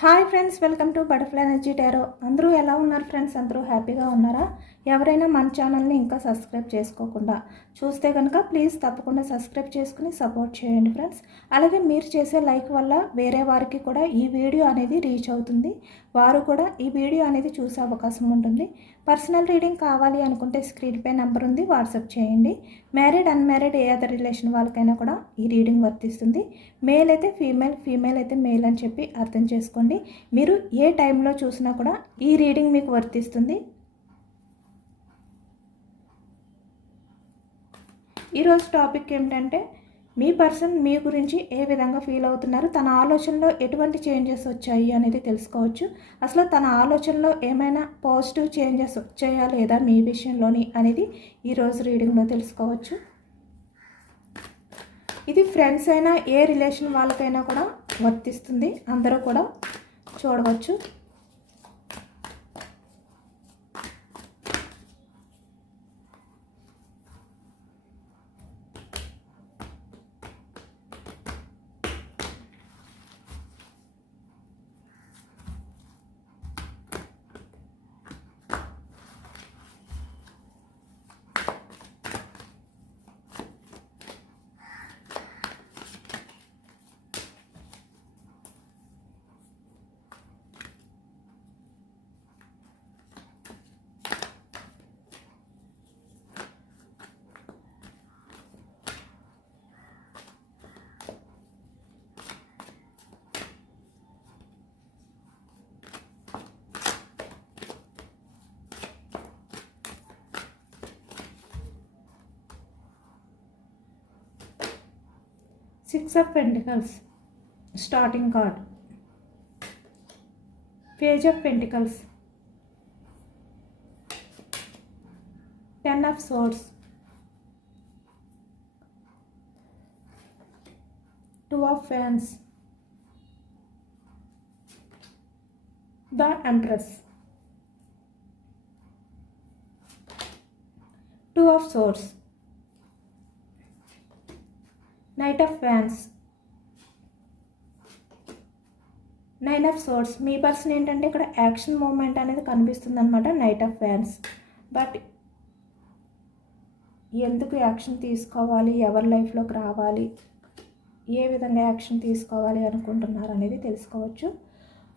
Hi friends, welcome to butterfly energy tarot. అందరూ ఎలా ఉన్నారు ఫ్రెండ్స్? అందరూ హ్యాపీగా ఉన్నారా? ఎవరైనా మన ఛానల్ని ఇంకా సబ్స్క్రైబ్ చేసుకోకుండా చూస్తే కనుక ప్లీజ్ తప్పకుండా సబ్స్క్రైబ్ చేసుకుని సపోర్ట్ చేయండి ఫ్రెండ్స్. అలాగే మీరు చేసే లైక్ వల్ల వేరే వారికి కూడా ఈ వీడియో అనేది రీచ్ అవుతుంది. వారు కూడా ఈ వీడియో అనేది చూసే అవకాశం ఉంటుంది. పర్సనల్ రీడింగ్ కావాలి అనుకుంటే స్క్రీన్పై నెంబర్ ఉంది, వాట్సాప్ చేయండి. మ్యారీడ్ అన్మ్యారీడ్ ఏ అదర్ రిలేషన్ వాళ్ళకైనా కూడా ఈ రీడింగ్ వర్తిస్తుంది. మేల్ అయితే ఫీమేల్, ఫీమేల్ అయితే మేల్ అని చెప్పి అర్థం చేసుకోండి. మీరు ఏ టైంలో చూసినా కూడా ఈ రీడింగ్ మీకు వర్తిస్తుంది. ఈరోజు టాపిక్ ఏమిటంటే, మీ పర్సన్ మీ గురించి ఏ విధంగా ఫీల్ అవుతున్నారు, తన ఆలోచనలో ఎటువంటి చేంజెస్ వచ్చాయి అనేది తెలుసుకోవచ్చు. అసలు తన ఆలోచనలో ఏమైనా పాజిటివ్ చేంజెస్ వచ్చాయా లేదా మీ విషయంలోని అనేది ఈరోజు రీడింగ్లో తెలుసుకోవచ్చు. ఇది ఫ్రెండ్స్ అయినా ఏ రిలేషన్ వాళ్ళకైనా కూడా వర్తిస్తుంది. అందరూ కూడా చూడవచ్చు. Six of Pentacles, starting card. Page of Pentacles, Ten of Swords, Two of Wands, the Empress, Two of Swords, Knight of Wands, Nine of Swords. Me person ఏంటంటే ఇక్కడ యాక్షన్ మూమెంట్ అనేది కనిపిస్తుంది అనమాట. Knight of wands. బట్ ఎందుకు action తీసుకోవాలి, ఎవరి లైఫ్లోకి రావాలి, ఏ విధంగా యాక్షన్ తీసుకోవాలి అనుకుంటున్నారు అనేది తెలుసుకోవచ్చు.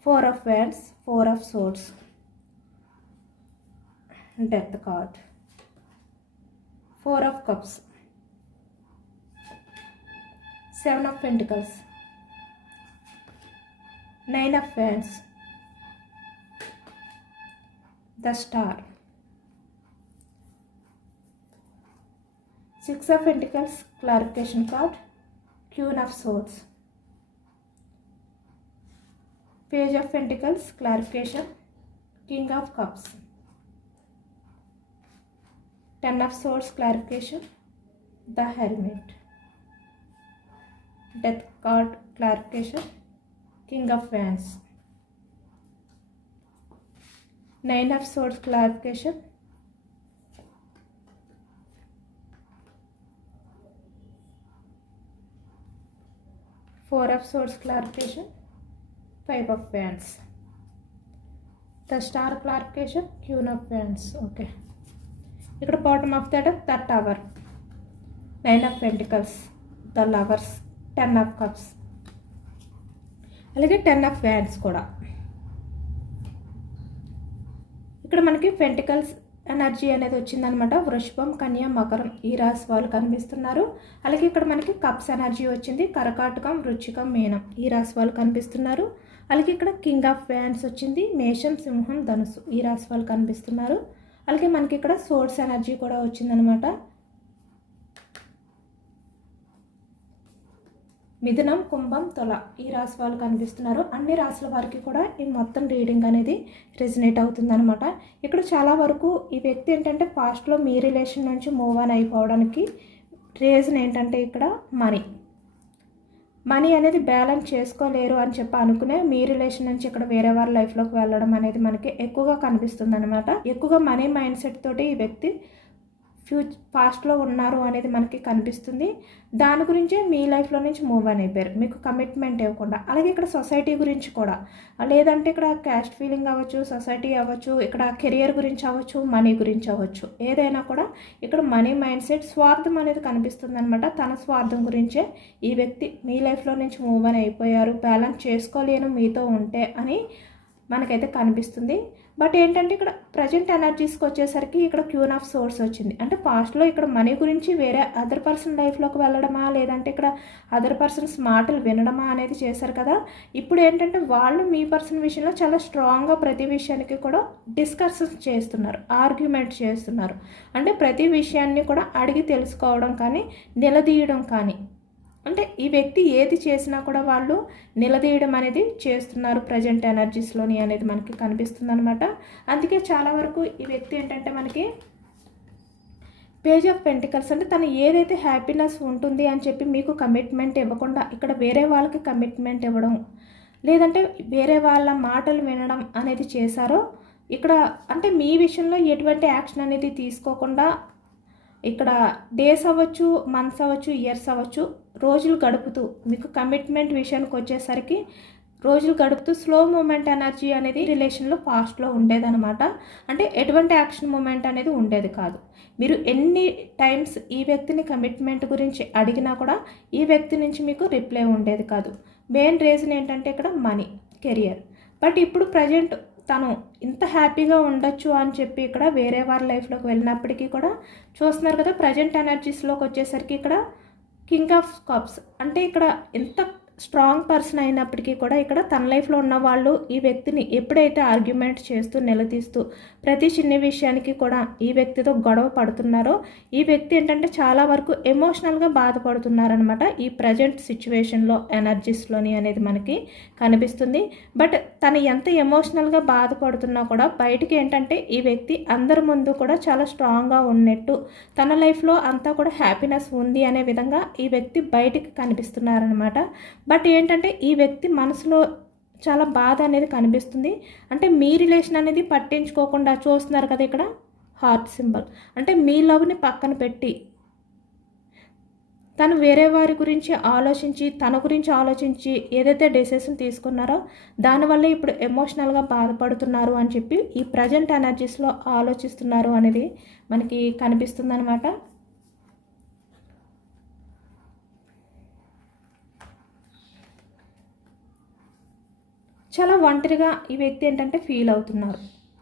Four of wands, four of swords, death card, four of cups, Seven of Pentacles, Nine of Wands, the Star, Six of Pentacles, clarification card, Queen of Swords, Page of Pentacles, clarification, King of Cups, Ten of Swords, clarification, the Hermit, Death card, clarification, King of Wands, Nine of Swords, clarification, Four of Swords, clarification, Five of Wands, the Star, clarification, Queen of Wands. Okay, ఇక్కడ bottom of the tower, Nine of Pentacles, the Lovers, Ten of Cups, అలాగే ten of wands కూడా. ఇక్కడ మనకి pentacles energy అనేది వచ్చిందనమాట. వృషభం, కన్య, మకరం ఈ రాశి వాళ్ళు కనిపిస్తున్నారు. అలాగే ఇక్కడ మనకి కప్స్ ఎనర్జీ వచ్చింది. కర్కాటకం, వృశ్చికం, మీనం ఈ రాశి వాళ్ళు కనిపిస్తున్నారు. అలాగే ఇక్కడ కింగ్ ఆఫ్ వ్యాండ్స్ వచ్చింది. మేషం, సింహం, ధనుసు ఈ రాశి వాళ్ళు కనిపిస్తున్నారు. అలాగే మనకి ఇక్కడ సోర్స్ ఎనర్జీ కూడా వచ్చిందనమాట. మిథునం, కుంభం, తుల ఈ రాశి వాళ్ళు కనిపిస్తున్నారు. అన్ని రాశుల వారికి కూడా ఈ మొత్తం రీడింగ్ అనేది రెజినేట్ అవుతుందన్నమాట. ఇక్కడ చాలా వరకు ఈ వ్యక్తి ఏంటంటే పాస్ట్లో మీ రిలేషన్ నుంచి మూవ్ ఆన్ అయిపోవడానికి రీజన్ ఏంటంటే ఇక్కడ మనీ అనేది బ్యాలెన్స్ చేసుకోలేరు అని చెప్పి అనుకునే మీ రిలేషన్ నుంచి ఇక్కడ వేరే వారి లైఫ్లోకి వెళ్ళడం అనేది మనకి ఎక్కువగా కనిపిస్తుంది అనమాట. ఎక్కువగా మనీ మైండ్ సెట్ తోటి ఈ వ్యక్తి పాస్ట్లో ఉన్నారు అనేది మనకి కనిపిస్తుంది. దాని గురించే మీ లైఫ్లో నుంచి మూవ్ అని అయిపోయారు, మీకు కమిట్మెంట్ ఇవ్వకుండా. అలాగే ఇక్కడ సొసైటీ గురించి కూడా, లేదంటే ఇక్కడ క్యాస్ట్ ఫీలింగ్ అవ్వచ్చు, సొసైటీ అవ్వచ్చు, ఇక్కడ కెరియర్ గురించి అవ్వచ్చు, మనీ గురించి అవ్వచ్చు, ఏదైనా కూడా ఇక్కడ మనీ మైండ్ సెట్, స్వార్థం అనేది కనిపిస్తుంది అనమాట. తన స్వార్థం గురించే ఈ వ్యక్తి మీ లైఫ్లో నుంచి మూవ్ అని అయిపోయారు, బ్యాలెన్స్ చేసుకోలేను మీతో ఉంటే అని మనకైతే కనిపిస్తుంది. బట్ ఏంటంటే ఇక్కడ ప్రజెంట్ ఎనర్జీస్కి వచ్చేసరికి ఇక్కడ క్యూన్ ఆఫ్ సోర్స్ వచ్చింది. అంటే పాస్ట్లో ఇక్కడ మనీ గురించి వేరే అదర్ పర్సన్ లైఫ్లోకి వెళ్ళడమా, లేదంటే ఇక్కడ అదర్ పర్సన్స్ మాటలు వినడమా అనేది చేశారు కదా. ఇప్పుడు ఏంటంటే వాళ్ళు మీ పర్సన్ విషయంలో చాలా స్ట్రాంగ్గా ప్రతి విషయానికి కూడా డిస్కషన్స్ చేస్తున్నారు, ఆర్గ్యుమెంట్ చేస్తున్నారు. అంటే ప్రతి విషయాన్ని కూడా అడిగి తెలుసుకోవడం కానీ, నిలదీయడం కానీ, అంటే ఈ వ్యక్తి ఏది చేసినా కూడా వాళ్ళు నిలదీయడం అనేది చేస్తున్నారు ప్రజెంట్ ఎనర్జీస్లోని అనేది మనకి కనిపిస్తుంది అనమాట. అందుకే చాలా వరకు ఈ వ్యక్తి ఏంటంటే మనకి పేజ్ ఆఫ్ పెంటికల్స్, అంటే తను ఏదైతే హ్యాపీనెస్ ఉంటుంది అని చెప్పి మీకు కమిట్మెంట్ ఇవ్వకుండా ఇక్కడ వేరే వాళ్ళకి కమిట్మెంట్ ఇవ్వడం, లేదంటే వేరే వాళ్ళ మాటలు వినడం అనేది చేశారో ఇక్కడ. అంటే మీ విషయంలో ఎటువంటి యాక్షన్ అనేది తీసుకోకుండా ఇక్కడ డేస్ అవ్వచ్చు, మంత్స్ అవ్వచ్చు, ఇయర్స్ అవ్వచ్చు, రోజులు గడుపుతూ మీకు కమిట్మెంట్ విషయానికి వచ్చేసరికి రోజులు గడుపుతూ స్లో మూమెంట్ ఎనర్జీ అనేది రిలేషన్లో పాస్ట్లో ఉండేదన్నమాట. అంటే ఎటువంటి యాక్షన్ మూమెంట్ అనేది ఉండేది కాదు. మీరు ఎన్ని టైమ్స్ ఈ వ్యక్తిని కమిట్మెంట్ గురించి అడిగినా కూడా ఈ వ్యక్తి నుంచి మీకు రిప్లై ఉండేది కాదు. మెయిన్ రీజన్ ఏంటంటే ఇక్కడ మనీ, కెరియర్. బట్ ఇప్పుడు ప్రజెంట్ తను ఇంత హ్యాపీగా ఉండొచ్చు అని చెప్పి ఇక్కడ వేరే వారి లైఫ్లోకి వెళ్ళినప్పటికీ కూడా చూస్తున్నారు కదా. ప్రజెంట్ ఎనర్జీస్లోకి వచ్చేసరికి ఇక్కడ కింగ్ ఆఫ్ కప్స్, అంటే ఇక్కడ ఎంత స్ట్రాంగ్ పర్సన్ అయినప్పటికీ కూడా ఇక్కడ తన లైఫ్లో ఉన్న వాళ్ళు ఈ వ్యక్తిని ఎప్పుడైతే ఆర్గ్యుమెంట్ చేస్తూ నిలదీస్తూ ప్రతి చిన్న విషయానికి కూడా ఈ వ్యక్తితో గొడవ పడుతున్నారో ఈ వ్యక్తి ఏంటంటే చాలా వరకు ఎమోషనల్గా బాధపడుతున్నారనమాట ఈ ప్రజెంట్ సిచ్యువేషన్లో ఎనర్జీస్లోని అనేది మనకి కనిపిస్తుంది. బట్ తను ఎంత ఎమోషనల్గా బాధపడుతున్నా కూడా బయటికి ఏంటంటే ఈ వ్యక్తి అందరి ముందు కూడా చాలా స్ట్రాంగ్గా ఉన్నట్టు, తన లైఫ్లో అంతా కూడా హ్యాపీనెస్ ఉంది అనే విధంగా ఈ వ్యక్తి బయటికి కనిపిస్తున్నారనమాట. బట్ ఏంటంటే ఈ వ్యక్తి మనసులో చాలా బాధ అనేది కనిపిస్తుంది. అంటే మీ రిలేషన్ అనేది పట్టించుకోకుండా చూస్తున్నారు కదా, ఇక్కడ హార్ట్ సింబల్, అంటే మీ లవ్ని పక్కన పెట్టి తను వేరే వారి గురించి ఆలోచించి, తన గురించి ఆలోచించి ఏదైతే డెసిషన్ తీసుకున్నారో దానివల్ల ఇప్పుడు ఎమోషనల్గా బాధపడుతున్నారు అని చెప్పి ఈ ప్రజెంట్ ఎనర్జీస్లో ఆలోచిస్తున్నారు అనేది మనకి కనిపిస్తుంది అనమాట. చాలా ఒంటరిగా ఈ వ్యక్తి ఏంటంటే ఫీల్ అవుతున్నారు.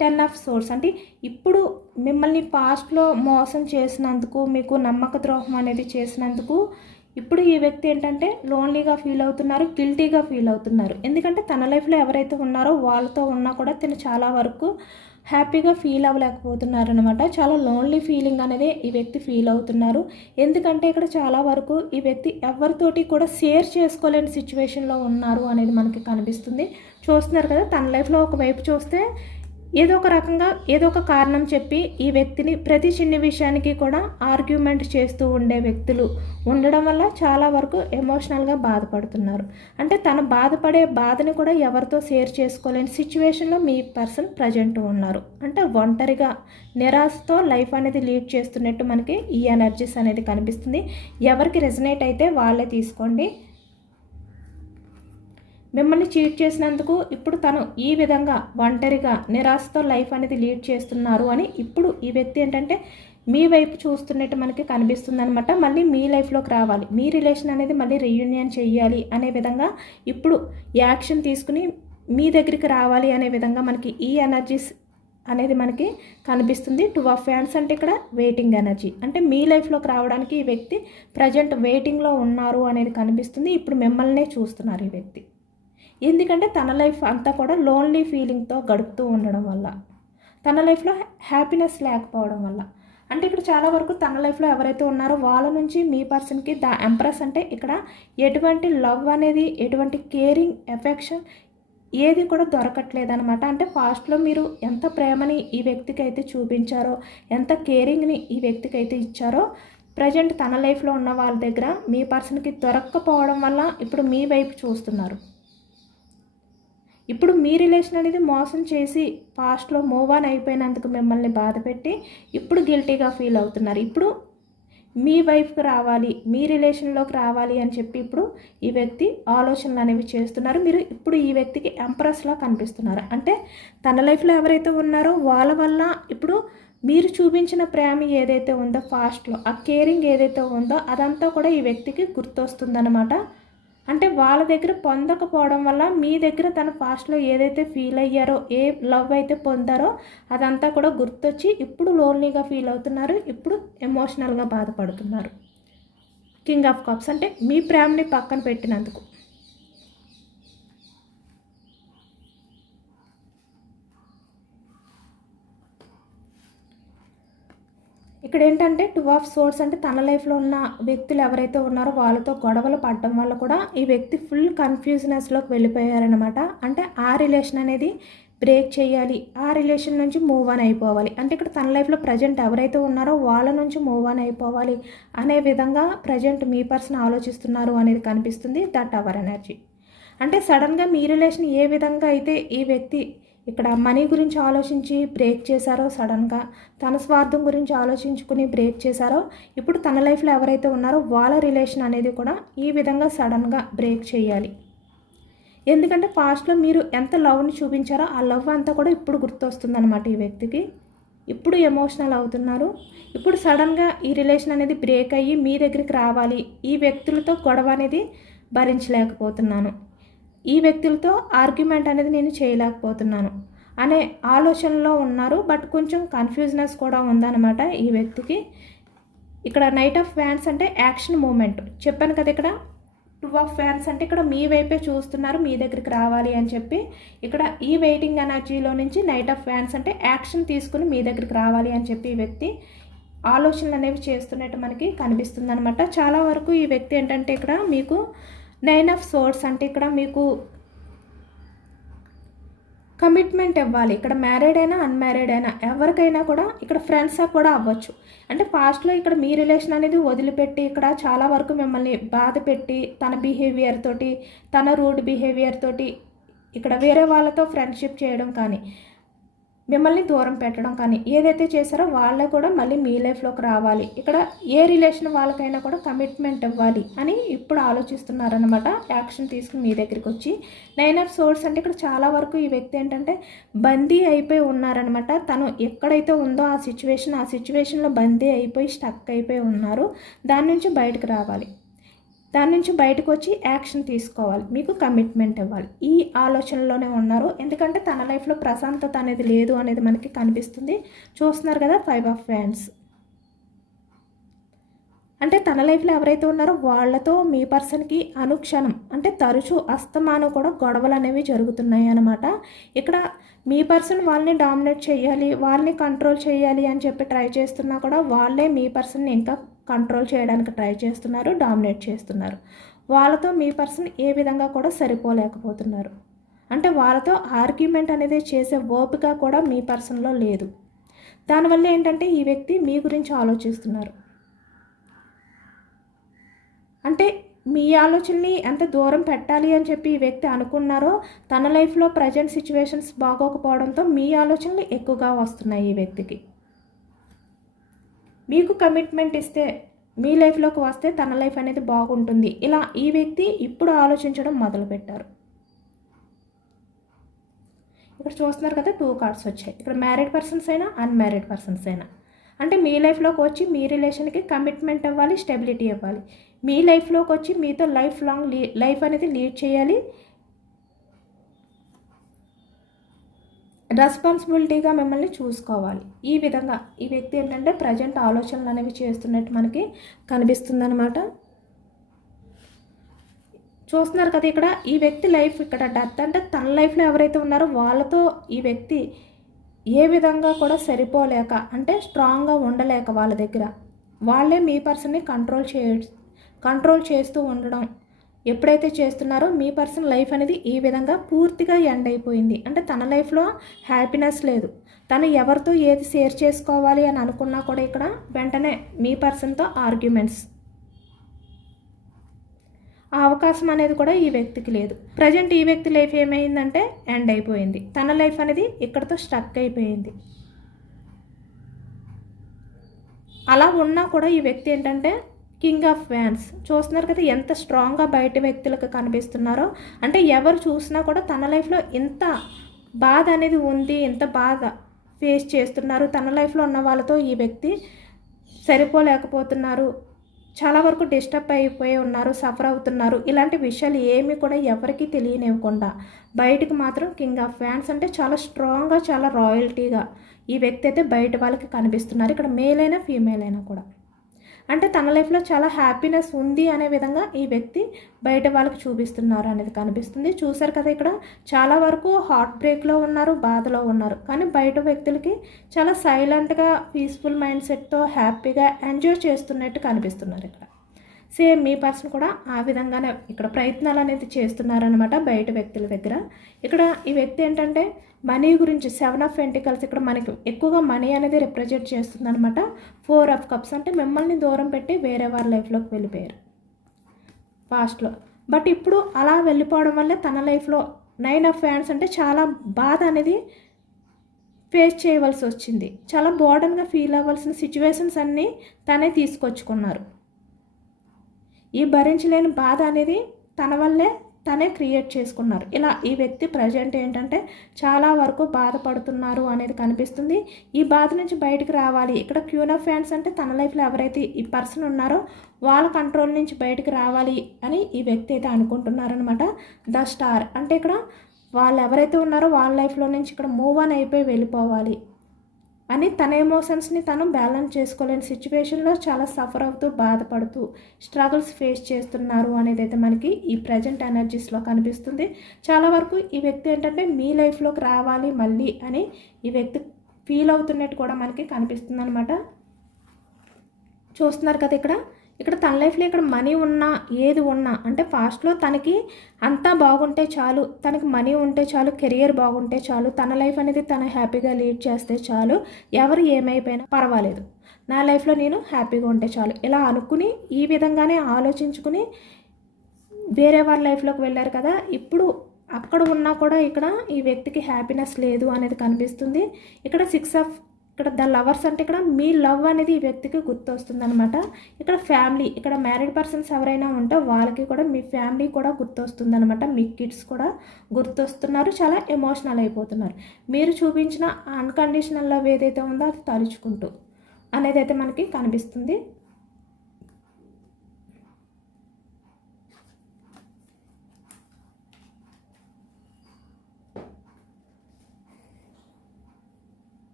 10 ఆఫ్ సోర్స్, అంటే ఇప్పుడు మిమ్మల్ని పాస్ట్లో మోసం చేసినందుకు, మీకు నమ్మక ద్రోహం అనేది చేసినందుకు ఇప్పుడు ఈ వ్యక్తి ఏంటంటే లోన్లీగా ఫీల్ అవుతున్నారు, గిల్టీగా ఫీల్ అవుతున్నారు. ఎందుకంటే తన లైఫ్లో ఎవరైతే ఉన్నారో వాళ్ళతో ఉన్నా కూడా తను చాలా వరకు హ్యాపీగా ఫీల్ అవ్వలేకపోతున్నారు అనమాట. చాలా లోన్లీ ఫీలింగ్ అనేది ఈ వ్యక్తి ఫీల్ అవుతున్నారు. ఎందుకంటే ఇక్కడ చాలా వరకు ఈ వ్యక్తి ఎవరితోటి కూడా షేర్ చేసుకోలేని సిచ్యువేషన్లో ఉన్నారు అనేది మనకి కనిపిస్తుంది. చూస్తున్నారు కదా, తన లైఫ్లో ఒకవైపు చూస్తే ఏదో ఒక రకంగా ఏదో ఒక కారణం చెప్పి ఈ వ్యక్తిని ప్రతి చిన్న విషయానికి కూడా ఆర్గ్యుమెంట్ చేస్తూ ఉండే వ్యక్తులు ఉండడం వల్ల చాలా వరకు ఎమోషనల్గా బాధపడుతున్నారు. అంటే తను బాధపడే బాధని కూడా ఎవరితో షేర్ చేసుకోలేని సిచ్యువేషన్లో మీ పర్సన్ ప్రజెంట్ ఉన్నారు. అంటే ఒంటరిగా నిరాశతో లైఫ్ అనేది లీడ్ చేస్తున్నట్టు మనకి ఈ ఎనర్జీస్ అనేది కనిపిస్తుంది. ఎవరికి రెజనేట్ అయితే వాళ్ళే తీసుకోండి. మిమ్మల్ని చీట్ చేసినందుకు ఇప్పుడు తను ఈ విధంగా ఒంటరిగా నిరాశతో లైఫ్ అనేది లీడ్ చేస్తున్నారు అని ఇప్పుడు ఈ వ్యక్తి ఏంటంటే మీ వైపు చూస్తున్నట్టు మనకి కనిపిస్తుంది అనమాట. మళ్ళీ మీ లైఫ్లోకి రావాలి, మీ రిలేషన్ అనేది మళ్ళీ రీయూనియన్ చేయాలి అనే విధంగా ఇప్పుడు యాక్షన్ తీసుకుని మీ దగ్గరికి రావాలి అనే విధంగా మనకి ఈ ఎనర్జీస్ అనేది మనకి కనిపిస్తుంది. 2 ఆఫ్ ఫ్యాన్స్ అంటే ఇక్కడ వెయిటింగ్ ఎనర్జీ, అంటే మీ లైఫ్లోకి రావడానికి ఈ వ్యక్తి ప్రజెంట్ వెయిటింగ్లో ఉన్నారు అనేది కనిపిస్తుంది. ఇప్పుడు మిమ్మల్నే చూస్తున్నారు ఈ వ్యక్తి. ఎందుకంటే తన లైఫ్ అంతా కూడా లోన్లీ ఫీలింగ్తో గడుపుతూ ఉండడం వల్ల, తన లైఫ్లో హ్యాపీనెస్ లేకపోవడం వల్ల, అంటే ఇక్కడ చాలా వరకు తన లైఫ్లో ఎవరైతే ఉన్నారో వాళ్ళ నుంచి మీ పర్సన్కి ద ఎంప్రెస్, అంటే ఇక్కడ ఎటువంటి లవ్ అనేది, ఎటువంటి కేరింగ్, ఎఫెక్షన్ ఏది కూడా దొరకట్లేదనమాట. అంటే పాస్ట్లో మీరు ఎంత ప్రేమని ఈ వ్యక్తికి అయితే చూపించారో, ఎంత కేరింగ్ని ఈ వ్యక్తికి అయితే ఇచ్చారో ప్రజెంట్ తన లైఫ్లో ఉన్న వాళ్ళ దగ్గర మీ పర్సన్కి దొరక్కపోవడం వల్ల ఇప్పుడు మీ వైపు చూస్తున్నారు. ఇప్పుడు మీ రిలేషన్ అనేది మోసం చేసి పాస్ట్లో మూవ్ ఆన్ అయిపోయినందుకు మిమ్మల్ని బాధపెట్టి ఇప్పుడు గిల్టీగా ఫీల్ అవుతున్నారు. ఇప్పుడు మీ వైఫ్కి రావాలి, మీ రిలేషన్లోకి రావాలి అని చెప్పి ఇప్పుడు ఈ వ్యక్తి ఆలోచనలు అనేవి చేస్తున్నారు. మీరు ఇప్పుడు ఈ వ్యక్తికి ఎంప్రెస్లా కనిపిస్తున్నారు. అంటే తన లైఫ్లో ఎవరైతే ఉన్నారో వాళ్ళ వల్ల ఇప్పుడు మీరు చూపించిన ప్రేమ ఏదైతే ఉందో ఫాస్ట్లో, ఆ కేరింగ్ ఏదైతే ఉందో అదంతా కూడా ఈ వ్యక్తికి గుర్తొస్తుందన్నమాట. అంటే వాళ్ళ దగ్గర పొందకపోవడం వల్ల మీ దగ్గర తన పాస్ట్లో ఏదైతే ఫీల్ అయ్యారో, ఏ లవ్ అయితే పొందారో అదంతా కూడా గుర్తొచ్చి ఇప్పుడు లోన్లీగా ఫీల్ అవుతున్నారు. ఇప్పుడు ఎమోషనల్గా బాధపడుతున్నారు. కింగ్ ఆఫ్ కప్స్ అంటే మీ ప్రేమని పక్కన పెట్టినందుకు. ఇక్కడ ఏంటంటే 2 ఆఫ్ సోర్స్ అంటే తన లైఫ్లో ఉన్న వ్యక్తులు ఎవరైతే ఉన్నారో వాళ్ళతో గొడవలు పడడం వల్ల కూడా ఈ వ్యక్తి ఫుల్ కన్ఫ్యూజనెస్లోకి వెళ్ళిపోయారనమాట. అంటే ఆ రిలేషన్ అనేది బ్రేక్ చేయాలి, ఆ రిలేషన్ నుంచి మూవ్ ఆన్ అయిపోవాలి. అంటే ఇక్కడ తన లైఫ్లో ప్రజెంట్ ఎవరైతే ఉన్నారో వాళ్ళ నుంచి మూవ్ ఆన్ అయిపోవాలి అనే విధంగా ప్రజెంట్ మీ పర్సన్ ఆలోచిస్తున్నారు అనేది కనిపిస్తుంది. దట్ అవర్ ఎనర్జీ అంటే సడన్గా మీ రిలేషన్ ఏ విధంగా అయితే ఈ వ్యక్తి ఇక్కడ మనీ గురించి ఆలోచించి బ్రేక్ చేశారో, సడన్గా తన స్వార్థం గురించి ఆలోచించుకుని బ్రేక్ చేశారో, ఇప్పుడు తన లైఫ్లో ఎవరైతే ఉన్నారో వాళ్ళ రిలేషన్ అనేది కూడా ఈ విధంగా సడన్గా బ్రేక్ చేయాలి. ఎందుకంటే పాస్ట్లో మీరు ఎంత లవ్ని చూపించారో ఆ లవ్ అంతా కూడా ఇప్పుడు గుర్తొస్తుందన్నమాట ఈ వ్యక్తికి. ఇప్పుడు ఎమోషనల్ అవుతున్నారు. ఇప్పుడు సడన్గా ఈ రిలేషన్ అనేది బ్రేక్ అయ్యి మీ దగ్గరికి రావాలి, ఈ వ్యక్తులతో గొడవ అనేది భరించలేకపోతున్నాను, ఈ వ్యక్తులతో ఆర్గ్యుమెంట్ అనేది నేను చేయలేకపోతున్నాను అనే ఆలోచనలో ఉన్నారు. బట్ కొంచెం కన్ఫ్యూజనెస్ కూడా ఉందన్నమాట ఈ వ్యక్తికి. ఇక్కడ నైట్ ఆఫ్ వ్యాండ్స్ అంటే యాక్షన్ మూమెంట్ చెప్పాను కదా. ఇక్కడ 2 ఆఫ్ వ్యాండ్స్ అంటే ఇక్కడ మీ వైపే చూస్తున్నారు, మీ దగ్గరికి రావాలి అని చెప్పి. ఇక్కడ ఈ వెయిటింగ్ ఎనర్జీలో నుంచి నైట్ ఆఫ్ వ్యాండ్స్ అంటే యాక్షన్ తీసుకుని మీ దగ్గరికి రావాలి అని చెప్పి ఈ వ్యక్తి ఆలోచనలు అనేవి చేస్తున్నట్టు మనకి కనిపిస్తుంది అనమాట. చాలా వరకు ఈ వ్యక్తి ఏంటంటే ఇక్కడ మీకు 9 ఆఫ్ సోర్స్ అంటే ఇక్కడ మీకు కమిట్మెంట్ ఇవ్వాలి. ఇక్కడ మ్యారీడ్ అయినా అన్మ్యారీడ్ అయినా ఎవరికైనా కూడా ఇక్కడ ఫ్రెండ్స్ కూడా అవ్వచ్చు. అంటే పాస్ట్లో ఇక్కడ మీ రిలేషన్ అనేది వదిలిపెట్టి ఇక్కడ చాలా వరకు మిమ్మల్ని బాధ పెట్టి తన బిహేవియర్ తోటి, తన రూడ్ బిహేవియర్ తోటి ఇక్కడ వేరే వాళ్ళతో ఫ్రెండ్షిప్ చేయడం కానీ, మిమ్మల్ని దూరం పెట్టడం కానీ ఏదైతే చేశారో వాళ్ళే కూడా మళ్ళీ మీ లైఫ్లోకి రావాలి. ఇక్కడ ఏ రిలేషన్ వాళ్ళకైనా కూడా కమిట్మెంట్ ఇవ్వాలి అని ఇప్పుడు ఆలోచిస్తున్నారనమాట. యాక్షన్ తీసుకుని మీ దగ్గరికి వచ్చి 9 ఆఫ్ సోర్స్ అంటే ఇక్కడ చాలా వరకు ఈ వ్యక్తి ఏంటంటే బందీ అయిపోయి ఉన్నారనమాట. తను ఎక్కడైతే ఉందో ఆ సిచ్యువేషన్లో బందీ అయిపోయి స్టక్ అయిపోయి ఉన్నారు. దాని నుంచి బయటకు రావాలి, దాని నుంచి బయటకు వచ్చి యాక్షన్ తీసుకోవాలి, మీకు కమిట్మెంట్ ఇవ్వాలి, ఈ ఆలోచనలోనే ఉన్నారు. ఎందుకంటే తన లైఫ్లో ప్రశాంతత అనేది లేదు అనేది మనకి కనిపిస్తుంది. చూస్తున్నారు కదా 5 ఆఫ్ వ్యాండ్స్ అంటే తన లైఫ్లో ఎవరైతే ఉన్నారో వాళ్ళతో మీ పర్సన్కి అనుక్షణం అంటే తరచూ అస్తమానం కూడా గొడవలు అనేవి జరుగుతున్నాయి అన్నమాట. ఇక్కడ మీ పర్సన్ వాళ్ళని డామినేట్ చేయాలి, వాళ్ళని కంట్రోల్ చేయాలి అని చెప్పి ట్రై చేస్తున్నా కూడా వాళ్ళే మీ పర్సన్ని ఇంకా కంట్రోల్ చేయడానికి ట్రై చేస్తున్నారు, డామినేట్ చేస్తున్నారు. వాళ్ళతో మీ పర్సన్ ఏ విధంగా కూడా సరిపోలేకపోతున్నారు. అంటే వాళ్ళతో ఆర్గ్యుమెంట్ అనేది చేసే ఓపిక కూడా మీ పర్సన్లో లేదు. దానివల్ల ఏంటంటే ఈ వ్యక్తి మీ గురించి ఆలోచిస్తున్నారు. అంటే మీ ఆలోచనని ఎంత దూరం పెట్టాలి అని చెప్పి ఈ వ్యక్తి అనుకున్నారో తన లైఫ్లో ప్రజెంట్ సిచ్యువేషన్స్ బాగోకపోవడంతో మీ ఆలోచనలు ఎక్కువగా వస్తున్నాయి ఈ వ్యక్తికి. మీకు కమిట్మెంట్ ఇస్తే మీ లైఫ్లోకి వస్తే తన లైఫ్ అనేది బాగుంటుంది, ఇలా ఈ వ్యక్తి ఇప్పుడు ఆలోచించడం మొదలుపెట్టారు. ఇక్కడ చూస్తున్నారు కదా 2 కార్డ్స్ వచ్చాయి. ఇక్కడ మ్యారీడ్ పర్సన్స్ అయినా అన్మ్యారీడ్ పర్సన్స్ అయినా అంటే మీ లైఫ్లోకి వచ్చి మీ రిలేషన్కి కమిట్మెంట్ ఇవ్వాలి, స్టెబిలిటీ ఇవ్వాలి, మీ లైఫ్లోకి వచ్చి మీతో లైఫ్ లాంగ్ లైఫ్ అనేది లీడ్ చేయాలి, రెస్పాన్సిబిలిటీగా మిమ్మల్ని చూసుకోవాలి. ఈ విధంగా ఈ వ్యక్తి ఏంటంటే ప్రజెంట్ ఆలోచనలు అనేవి చేస్తున్నట్టు మనకి కనిపిస్తుందన్నమాట. చూస్తున్నారు కదా ఇక్కడ ఈ వ్యక్తి లైఫ్ ఇక్కడ డెత్ అంటే తన లైఫ్లో ఎవరైతే ఉన్నారో వాళ్ళతో ఈ వ్యక్తి ఏ విధంగా కూడా సరిపోలేక అంటే స్ట్రాంగ్గా ఉండలేక వాళ్ళ దగ్గర వాళ్ళే మీ పర్సన్ని కంట్రోల్ చేస్తూ ఉండడం ఎప్పుడైతే చేస్తున్నారో మీ పర్సన్ లైఫ్ అనేది ఈ విధంగా పూర్తిగా ఎండ్ అయిపోయింది. అంటే తన లైఫ్లో హ్యాపీనెస్ లేదు, తను ఎవరితో ఏది షేర్ చేసుకోవాలి అని అనుకున్నా కూడా ఇక్కడ వెంటనే మీ పర్సన్తో ఆర్గ్యుమెంట్స్ ఆ అవకాశం అనేది కూడా ఈ వ్యక్తికి లేదు. ప్రజెంట్ ఈ వ్యక్తి లైఫ్ ఏమైందంటే ఎండ్ అయిపోయింది. తన లైఫ్ అనేది ఇక్కడతో స్ట్రక్ అయిపోయింది. అలా ఉన్నా కూడా ఈ వ్యక్తి ఏంటంటే కింగ్ ఆఫ్ వ్యాన్స్. చూస్తున్నారు కదా ఎంత స్ట్రాంగ్గా బయట వ్యక్తులకు కనిపిస్తున్నారో. అంటే ఎవరు చూసినా కూడా తన లైఫ్లో ఇంత బాధ అనేది ఉంది, ఇంత బాధ ఫేస్ చేస్తున్నారు, తన లైఫ్లో ఉన్న వాళ్ళతో ఈ వ్యక్తి సరిపోలేకపోతున్నారు, చాలా వరకు డిస్టర్బ్ అయిపోయి ఉన్నారు, సఫర్ అవుతున్నారు. ఇలాంటి విషయాలు ఏమీ కూడా ఎవరికి తెలియనివ్వకుండా బయటికి మాత్రం కింగ్ ఆఫ్ ఫ్యాన్స్ అంటే చాలా స్ట్రాంగ్గా, చాలా రాయల్టీగా ఈ వ్యక్తి అయితే బయట వాళ్ళకి కనిపిస్తున్నారు. ఇక్కడ మేల్ అయినా ఫీమేల్ అయినా కూడా అంటే తన లైఫ్లో చాలా హ్యాపీనెస్ ఉంది అనే విధంగా ఈ వ్యక్తి బయట వాళ్ళకి చూపిస్తున్నారు అనేది కనిపిస్తుంది. చూసారు కదా ఇక్కడ చాలా వరకు హార్ట్ బ్రేక్లో ఉన్నారు, బాధలో ఉన్నారు. కానీ బయట వ్యక్తులకి చాలా సైలెంట్గా పీస్ఫుల్ మైండ్ సెట్తో హ్యాపీగా ఎంజాయ్ చేస్తున్నట్టు కనిపిస్తున్నారు. ఇక్కడ సేమ్ మీ పర్సన్ కూడా ఆ విధంగానే ఇక్కడ ప్రయత్నాలు అనేది చేస్తున్నారనమాట బయట వ్యక్తుల దగ్గర. ఇక్కడ ఈ వ్యక్తి ఏంటంటే మనీ గురించి 7 ఆఫ్ పెంటికల్స్ ఇక్కడ మనకి ఎక్కువగా మనీ అనేది రిప్రజెంట్ చేస్తుంది అనమాట. 4 ఆఫ్ కప్స్ అంటే మిమ్మల్ని దూరం పెట్టి వేరే వారి లైఫ్లోకి వెళ్ళిపోయారు పాస్ట్లో. బట్ ఇప్పుడు అలా వెళ్ళిపోవడం వల్ల తన లైఫ్లో 9 ఆఫ్ ఫ్యాన్స్ అంటే చాలా బాధ అనేది ఫేస్ చేయవలసి వచ్చింది. చాలా బోర్డన్గా ఫీల్ అవ్వాల్సిన సిచ్యువేషన్స్ అన్నీ తనే తీసుకొచ్చుకున్నారు. ఈ భరించలేని బాధ అనేది తన వల్లే తనే క్రియేట్ చేసుకున్నారు. ఇలా ఈ వ్యక్తి ప్రజెంట్ ఏంటంటే చాలా వరకు బాధపడుతున్నారు అనేది కనిపిస్తుంది. ఈ బాధ నుంచి బయటకు రావాలి. ఇక్కడ క్యూన్ ఆఫ్ ఫ్యాన్స్ అంటే తన లైఫ్లో ఎవరైతే ఈ పర్సన్ ఉన్నారో వాళ్ళ కంట్రోల్ నుంచి బయటకు రావాలి అని ఈ వ్యక్తి అయితే అనుకుంటున్నారనమాట. ద స్టార్ అంటే ఇక్కడ వాళ్ళు ఎవరైతే ఉన్నారో వాళ్ళ లైఫ్లో నుంచి ఇక్కడ మూవ్ ఆన్ అయిపోయి వెళ్ళిపోవాలి అని తన ఎమోషన్స్ని తను బ్యాలెన్స్ చేసుకోలేని సిచ్యువేషన్లో చాలా సఫర్ అవుతూ బాధపడుతూ స్ట్రగుల్స్ ఫేస్ చేస్తున్నారు అనేది అయితే మనకి ఈ ప్రజెంట్ ఎనర్జీస్లో కనిపిస్తుంది. చాలా వరకు ఈ వ్యక్తి ఏంటంటే మీ లైఫ్లోకి రావాలి మళ్ళీ అని ఈ వ్యక్తి ఫీల్ అవుతున్నట్టు కూడా మనకి కనిపిస్తుంది అనమాట. చూస్తున్నారు కదా ఇక్కడ తన లైఫ్లో ఇక్కడ మనీ ఉన్నా ఏది ఉన్నా అంటే పాస్ట్లో తనకి అంతా బాగుంటే చాలు, తనకి మనీ ఉంటే చాలు, కెరియర్ బాగుంటే చాలు, తన లైఫ్ అనేది తను హ్యాపీగా లీడ్ చేస్తే చాలు, ఎవరు ఏమైపోయినా పర్వాలేదు, నా లైఫ్లో నేను హ్యాపీగా ఉంటే చాలు ఇలా అనుకుని ఈ విధంగానే ఆలోచించుకుని వేరే వారి లైఫ్లోకి వెళ్ళారు కదా. ఇప్పుడు అక్కడ ఉన్నా కూడా ఇక్కడ ఈ వ్యక్తికి హ్యాపీనెస్ లేదు అనేది కనిపిస్తుంది. ఇక్కడ 6 ఆఫ్ ఇక్కడ ద లవర్స్ అంటే ఇక్కడ మీ లవ్ అనేది ఈ వ్యక్తికి గుర్తొస్తుంది అనమాట. ఇక్కడ ఫ్యామిలీ ఇక్కడ మ్యారీడ్ పర్సన్స్ ఎవరైనా ఉంటే వాళ్ళకి కూడా మీ ఫ్యామిలీ కూడా గుర్తొస్తుంది అనమాట. మీ కిడ్స్ కూడా గుర్తొస్తున్నారు, చాలా ఎమోషనల్ అయిపోతున్నారు. మీరు చూపించిన అన్కండిషనల్ లవ్ ఏదైతే ఉందో అది తలుచుకుంటూ అనేది అయితే మనకి కనిపిస్తుంది.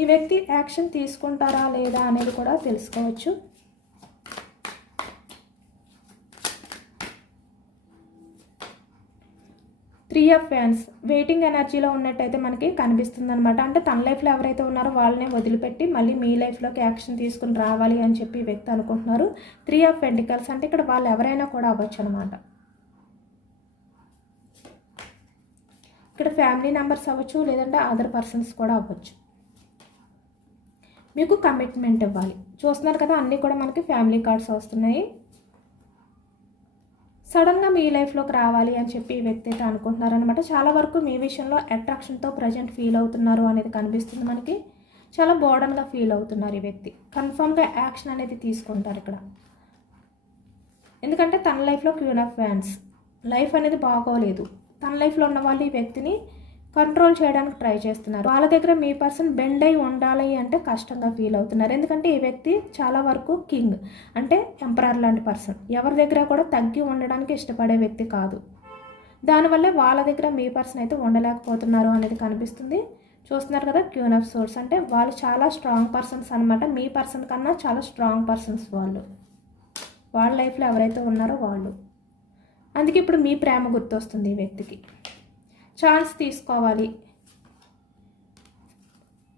ఈ వ్యక్తి యాక్షన్ తీసుకుంటారా లేదా అనేది కూడా తెలుసుకోవచ్చు. త్రీ ఆఫ్ ఫ్యాన్స్ వెయిటింగ్ ఎనర్జీలో ఉన్నట్టయితే మనకి కనిపిస్తుంది అనమాట. అంటే తన లైఫ్లో ఎవరైతే ఉన్నారో వాళ్ళనే వదిలిపెట్టి మళ్ళీ మీ లైఫ్లోకి యాక్షన్ తీసుకుని రావాలి అని చెప్పి ఈ వ్యక్తి అనుకుంటున్నారు. 3 ఆఫ్ పెంటికల్స్ అంటే ఇక్కడ వాళ్ళు ఎవరైనా కూడా అవ్వచ్చు అనమాట. ఇక్కడ ఫ్యామిలీ మెంబర్స్ అవ్వచ్చు, లేదంటే అదర్ పర్సన్స్ కూడా అవ్వచ్చు. మీకు కమిట్మెంట్ ఇవ్వాలి. చూస్తున్నారు కదా అన్నీ కూడా మనకి ఫ్యామిలీ కార్డ్స్ వస్తున్నాయి. సడన్గా మీ లైఫ్లోకి రావాలి అని చెప్పి ఈ వ్యక్తి అయితే అనుకుంటున్నారనమాట. చాలా వరకు మీ విషయంలో అట్రాక్షన్తో ప్రజెంట్ ఫీల్ అవుతున్నారు అనేది కనిపిస్తుంది మనకి. చాలా బోర్డన్గా ఫీల్ అవుతున్నారు ఈ వ్యక్తి. కన్ఫర్మ్గా యాక్షన్ అనేది తీసుకుంటారు ఇక్కడ. ఎందుకంటే తన లైఫ్లో క్వీన్ ఆఫ్ వ్యాన్స్ లైఫ్ అనేది బాగోలేదు. తన లైఫ్లో ఉన్న వాళ్ళు ఈ వ్యక్తిని కంట్రోల్ చేయడానికి ట్రై చేస్తున్నారు. వాళ్ళ దగ్గర మీ పర్సన్ బెండ్ అయి ఉండాలి అంటే కష్టంగా ఫీల్ అవుతున్నారు. ఎందుకంటే ఈ వ్యక్తి చాలా వరకు కింగ్ అంటే ఎంపరర్ లాంటి పర్సన్, ఎవరి దగ్గర కూడా తగ్గి ఉండడానికి ఇష్టపడే వ్యక్తి కాదు. దానివల్లే వాళ్ళ దగ్గర మీ పర్సన్ అయితే ఉండలేకపోతున్నారు అనేది కనిపిస్తుంది. చూస్తున్నారు కదా క్వీన్ ఆఫ్ సోర్స్ అంటే వాళ్ళు చాలా స్ట్రాంగ్ పర్సన్స్ అనమాట. మీ పర్సన్ కన్నా చాలా స్ట్రాంగ్ పర్సన్స్ వాళ్ళు. వాళ్ళ లైఫ్లో ఎవరైతే ఉన్నారో వాళ్ళు. అందుకే ఇప్పుడు మీ ప్రేమ గుర్తొస్తుంది ఈ వ్యక్తికి. ఛాన్స్ తీసుకోవాలి,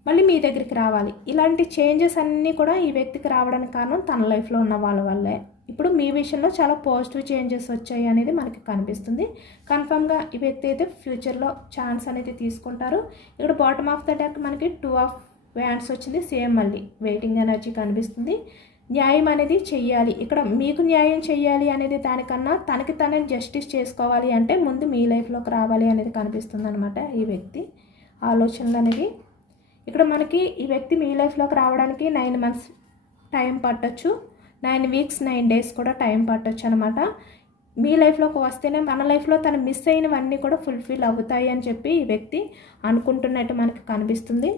మళ్ళీ మీ దగ్గరికి రావాలి. ఇలాంటి చేంజెస్ అన్నీ కూడా ఈ వ్యక్తికి రావడానికి కారణం తన లైఫ్లో ఉన్న వాళ్ళ వల్లే. ఇప్పుడు మీ విషయంలో చాలా పాజిటివ్ చేంజెస్ వచ్చాయి అనేది మనకి కనిపిస్తుంది. కన్ఫర్మ్గా ఈ వ్యక్తి అయితే ఫ్యూచర్లో ఛాన్స్ అనేది తీసుకుంటారు. ఇక్కడ బాటమ్ ఆఫ్ ద డెక్ మనకి 2 ఆఫ్ వ్యాండ్స్ వచ్చింది. సేమ్ మళ్ళీ వెయిటింగ్ ఎనర్జీ కనిపిస్తుంది. న్యాయం అనేది చెయ్యాలి. ఇక్కడ మీకు న్యాయం చెయ్యాలి అనేది దానికన్నా తనకి తనే జస్టిస్ చేసుకోవాలి అంటే ముందు మీ లైఫ్లోకి రావాలి అనేది కనిపిస్తుంది అనమాట ఈ వ్యక్తి ఆలోచనలు అనేవి. ఇక్కడ మనకి ఈ వ్యక్తి మీ లైఫ్లోకి రావడానికి 9 months టైం పట్టొచ్చు, 9 weeks 9 days కూడా టైం పట్టొచ్చు అనమాట. మీ లైఫ్లోకి వస్తేనే మన లైఫ్లో తను మిస్ అయినవన్నీ కూడా ఫుల్ఫిల్ అవుతాయి అని చెప్పి ఈ వ్యక్తి అనుకుంటున్నట్టు మనకి కనిపిస్తుంది.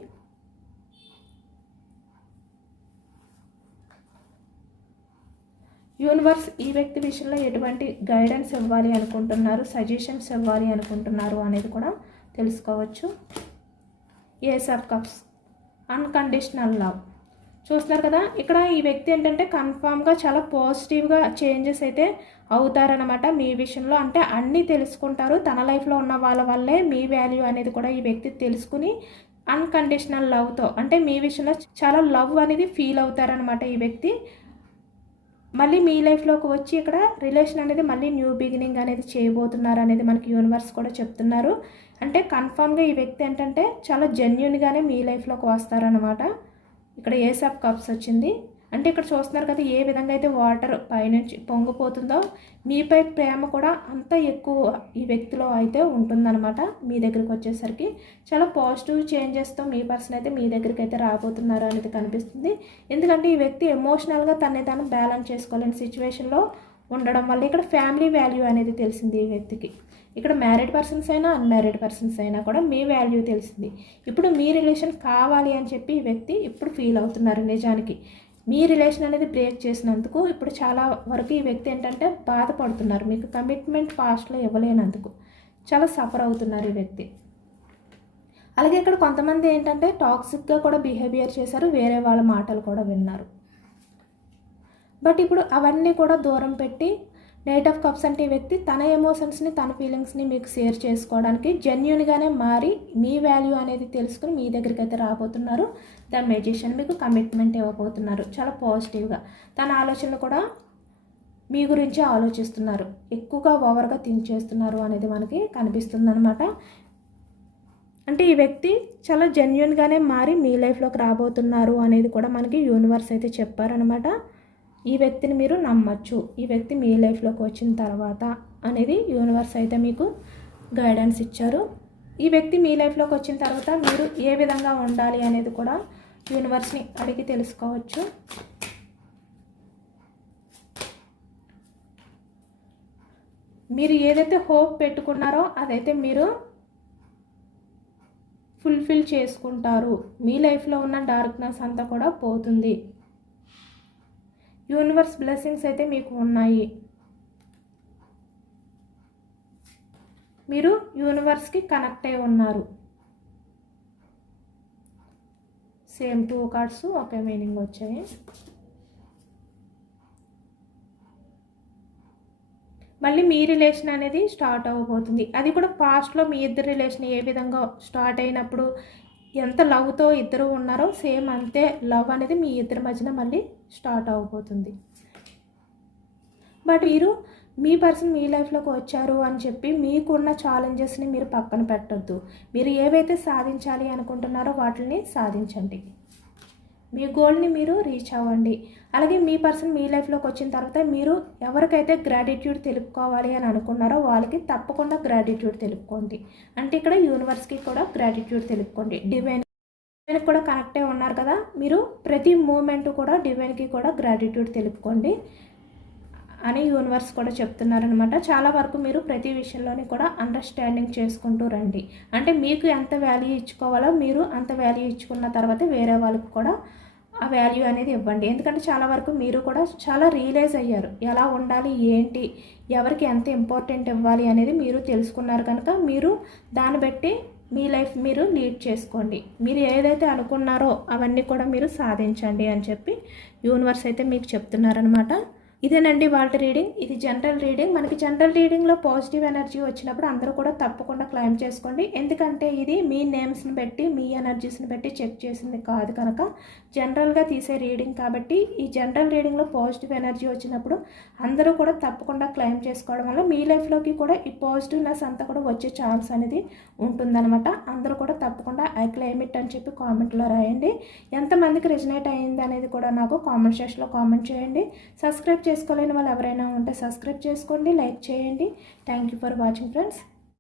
యూనివర్స్ ఈ వ్యక్తి విషయంలో ఎటువంటి గైడెన్స్ ఇవ్వాలి అనుకుంటున్నారు, సజెషన్స్ ఇవ్వాలి అనుకుంటున్నారు అనేది కూడా తెలుసుకోవచ్చు. Ace of cups, unconditional love. చూస్తున్నారు కదా, ఇక్కడ ఈ వ్యక్తి ఏంటంటే కన్ఫామ్గా చాలా పాజిటివ్గా చేంజెస్ అయితే అవుతారనమాట మీ విషయంలో. అంటే అన్నీ తెలుసుకుంటారు, తన లైఫ్లో ఉన్న వాళ్ళ వల్లే మీ వాల్యూ అనేది కూడా ఈ వ్యక్తి తెలుసుకుని అన్కండిషనల్ లవ్తో అంటే మీ విషయంలో చాలా లవ్ అనేది ఫీల్ అవుతారనమాట ఈ వ్యక్తి. మళ్ళీ మీ లైఫ్లోకి వచ్చి ఇక్కడ రిలేషన్ అనేది మళ్ళీ న్యూ బిగినింగ్ అనేది చేయబోతున్నారు అనేది మనకి యూనివర్స్ కూడా చెప్తున్నారు. అంటే కన్ఫామ్గా ఈ వ్యక్తి ఏంటంటే చాలా జెన్యున్గానే మీ లైఫ్లోకి వస్తారనమాట. ఇక్కడ ఏస్ ఆఫ్ కప్స్ వచ్చింది. అంటే ఇక్కడ చూస్తున్నారు కదా ఏ విధంగా అయితే వాటర్ పైనుంచి పొంగిపోతుందో మీపై ప్రేమ కూడా అంత ఎక్కువ ఈ వ్యక్తిలో అయితే ఉంటుందన్నమాట. మీ దగ్గరికి వచ్చేసరికి చాలా పాజిటివ్ చేంజెస్తో మీ పర్సన్ అయితే మీ దగ్గరికి అయితే రాబోతున్నారు అనేది కనిపిస్తుంది. ఎందుకంటే ఈ వ్యక్తి ఎమోషనల్గా తనని తాను బ్యాలెన్స్ చేసుకోలేని సిచ్యువేషన్లో ఉండడం వల్ల ఇక్కడ ఫ్యామిలీ వాల్యూ అనేది తెలిసింది ఈ వ్యక్తికి. ఇక్కడ మ్యారీడ్ పర్సన్స్ అయినా అన్మ్యారీడ్ పర్సన్స్ అయినా కూడా మీ వాల్యూ తెలిసింది. ఇప్పుడు మీ రిలేషన్ కావాలి అని చెప్పి ఈ వ్యక్తి ఇప్పుడు ఫీల్ అవుతున్నారు. నిజానికి మీ రిలేషన్ అనేది బ్రేక్ చేసినందుకు ఇప్పుడు చాలా వరకు ఈ వ్యక్తి ఏంటంటే బాధపడుతున్నారు. మీకు కమిట్మెంట్ ఫాస్ట్లో ఇవ్వలేనందుకు చాలా సఫర్ అవుతున్నారు ఈ వ్యక్తి. అలాగే ఇక్కడ కొంతమంది ఏంటంటే టాక్సిక్గా కూడా బిహేవియర్ చేశారు, వేరే వాళ్ళ మాటలు కూడా విన్నారు. బట్ ఇప్పుడు అవన్నీ కూడా దూరం పెట్టి నైట్ ఆఫ్ కప్స్ అంటే ఈ వ్యక్తి తన ఎమోషన్స్ని తన ఫీలింగ్స్ని మీకు షేర్ చేసుకోవడానికి జెన్యున్గానే మారి మీ వాల్యూ అనేది తెలుసుకుని మీ దగ్గరికి అయితే రాబోతున్నారు. ద మెజిషియన్ మీకు కమిట్మెంట్ ఇవ్వబోతున్నారు చాలా పాజిటివ్గా. తన ఆలోచనలు కూడా మీ గురించి ఆలోచిస్తున్నారు, ఎక్కువగా ఓవర్గా థింక్ చేస్తున్నారు అనేది మనకి కనిపిస్తుంది అనమాట. అంటే ఈ వ్యక్తి చాలా జెన్యున్గానే మారి మీ లైఫ్లోకి రాబోతున్నారు అనేది కూడా మనకి యూనివర్స్ అయితే చెప్పారనమాట. ఈ వ్యక్తిని మీరు నమ్మచ్చు, ఈ వ్యక్తి మీ లైఫ్లోకి వచ్చిన తర్వాత అనేది యూనివర్స్ అయితే మీకు గైడెన్స్ ఇచ్చారు. ఈ వ్యక్తి మీ లైఫ్లోకి వచ్చిన తర్వాత మీరు ఏ విధంగా ఉండాలి అనేది కూడా యూనివర్స్ని అడిగి తెలుసుకోవచ్చు. మీరు ఏదైతే హోప్ పెట్టుకున్నారో అదైతే మీరు ఫుల్ఫిల్ చేసుకుంటారు. మీ లైఫ్లో ఉన్న డార్క్నెస్ అంతా కూడా పోతుంది. యూనివర్స్ బ్లెస్సింగ్స్ అయితే మీకు ఉన్నాయి. మీరు యూనివర్స్కి కనెక్ట్ అయి ఉన్నారు. సేమ్ 2 కార్డ్స్ ఒకే మీనింగ్ వచ్చాయి. మళ్ళీ మీ రిలేషన్ అనేది స్టార్ట్ అవ్వబోతుంది. అది కూడా పాస్ట్లో మీ ఇద్దరు రిలేషన్ ఏ విధంగా స్టార్ట్ అయినప్పుడు ఎంత లవ్తో ఇద్దరు ఉన్నారో సేమ్ అంతే లవ్ అనేది మీ ఇద్దరి మధ్యన మళ్ళీ స్టార్ట్ అవ్వబోతుంది. బట్ మీరు మీ పర్సన్ మీ లైఫ్లోకి వచ్చారు అని చెప్పి మీకున్న ఛాలెంజెస్ని మీరు పక్కన పెట్టొద్దు. మీరు ఏవైతే సాధించాలి అనుకుంటున్నారో వాటిని సాధించండి, మీ గోల్ని మీరు రీచ్ అవ్వండి. అలాగే మీ పర్సన్ మీ లైఫ్లోకి వచ్చిన తర్వాత మీరు ఎవరికైతే గ్రాటిట్యూడ్ తెలుపుకోవాలి అని అనుకున్నారో వాళ్ళకి తప్పకుండా గ్రాటిట్యూడ్ తెలుపుకోండి. అంటే ఇక్కడ యూనివర్స్కి కూడా గ్రాటిట్యూడ్ తెలుపుకోండి. డివైన్కి కూడా కనెక్ట్ అయి ఉన్నారు కదా, మీరు ప్రతి మూమెంట్ కూడా డివైన్కి కూడా గ్రాటిట్యూడ్ తెలుపుకోండి అని యూనివర్స్ కూడా చెప్తున్నారనమాట. చాలా వరకు మీరు ప్రతి విషయంలోని కూడా అండర్స్టాండింగ్ చేసుకుంటూ రండి. అంటే మీకు ఎంత వాల్యూ ఇచ్చుకోవాలో మీరు అంత వాల్యూ ఇచ్చుకున్న తర్వాత వేరే వాళ్ళకి కూడా ఆ వాల్యూ అనేది ఇవ్వండి. ఎందుకంటే చాలా వరకు మీరు కూడా చాలా రియలైజ్ అయ్యారు, ఎలా ఉండాలి ఏంటి, ఎవరికి ఎంత ఇంపార్టెంట్ ఇవ్వాలి అనేది మీరు తెలుసుకున్నారు కనుక మీరు దాన్ని బట్టి మీ లైఫ్ మీరు లీడ్ చేసుకోండి. మీరు ఏదైతే అనుకున్నారో అవన్నీ కూడా మీరు సాధించండి అని చెప్పి యూనివర్స్ అయితే మీకు చెప్తున్నారనమాట. ఇదేనండి వాళ్ళ రీడింగ్. ఇది జనరల్ రీడింగ్. మనకి జనరల్ రీడింగ్లో పాజిటివ్ ఎనర్జీ వచ్చినప్పుడు అందరూ కూడా తప్పకుండా క్లైమ్ చేసుకోండి. ఎందుకంటే ఇది మీ నేమ్స్ని బట్టి మీ ఎనర్జీస్ని బట్టి చెక్ చేసింది కాదు కనుక జనరల్గా తీసే రీడింగ్ కాబట్టి ఈ జనరల్ రీడింగ్లో పాజిటివ్ ఎనర్జీ వచ్చినప్పుడు అందరూ కూడా తప్పకుండా క్లైమ్ చేసుకోవడం వల్ల మీ లైఫ్లోకి కూడా ఈ పాజిటివ్నెస్ అంతా కూడా వచ్చే ఛాన్స్ అనేది ఉంటుందన్నమాట. అందరూ కూడా తప్పకుండా ఐ క్లైమ్ ఇట్ అని చెప్పి కామెంట్లో రాయండి. ఎంతమందికి రెజనేట్ అయ్యింది అనేది కూడా నాకు కామెంట్ సెక్షన్లో కామెంట్ చేయండి. సబ్స్క్రైబ్ చేసుకోలేని వాళ్ళు ఎవరైనా ఉంటే సబ్స్క్రైబ్ చేసుకోండి, లైక్ చేయండి. Thank you for watching friends.